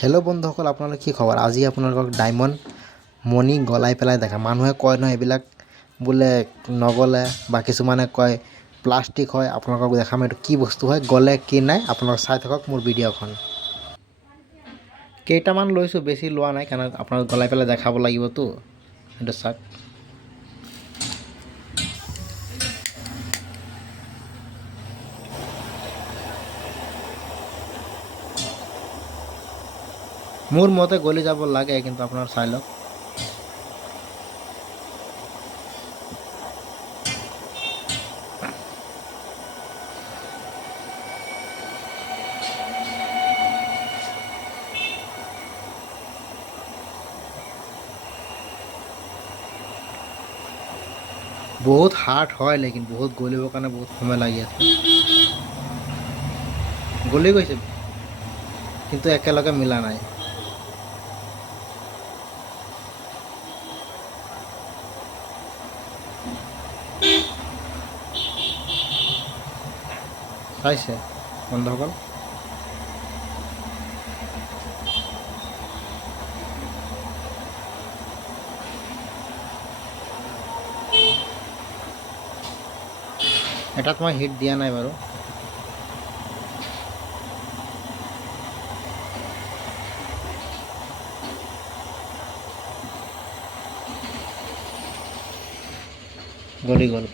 Hello' বন্ধুসকল, আপোনালোকৰ কি খবৰ? আজি আপোনালোকক ডায়মণ্ড মণি গলাই পেলাই দেখা। মানুহে কয় নহয় এইবিলাক বোলে নগলে, বা কিছুমানে কয় প্লাষ্টিক হয়। আপোনালোকক দেখাম এইটো কি বস্তু হয়, গলে কি নাই। আপোনালোক চাই থাকক মোৰ ভিডিঅ'খন। কেইটামান লৈছোঁ, বেছি লোৱা নাই, কাৰণ আপোনালোক গলাই পেলাই দেখাব লাগিবতো। এইটো চাওক। মোৰ মতে গলি যাব লাগে, কিন্তু আপোনাৰ চাই লওক। বহুত হাৰ্ড হয়, লেকিন বহুত গলিবৰ কাৰণে বহুত সময় লাগি আছে। গলি গৈছে, কিন্তু একেলগে মিলা নাই। চাইছে বন্ধুসকল? এটাত মই হিট দিয়া নাই বাৰু। গলি গ'ল।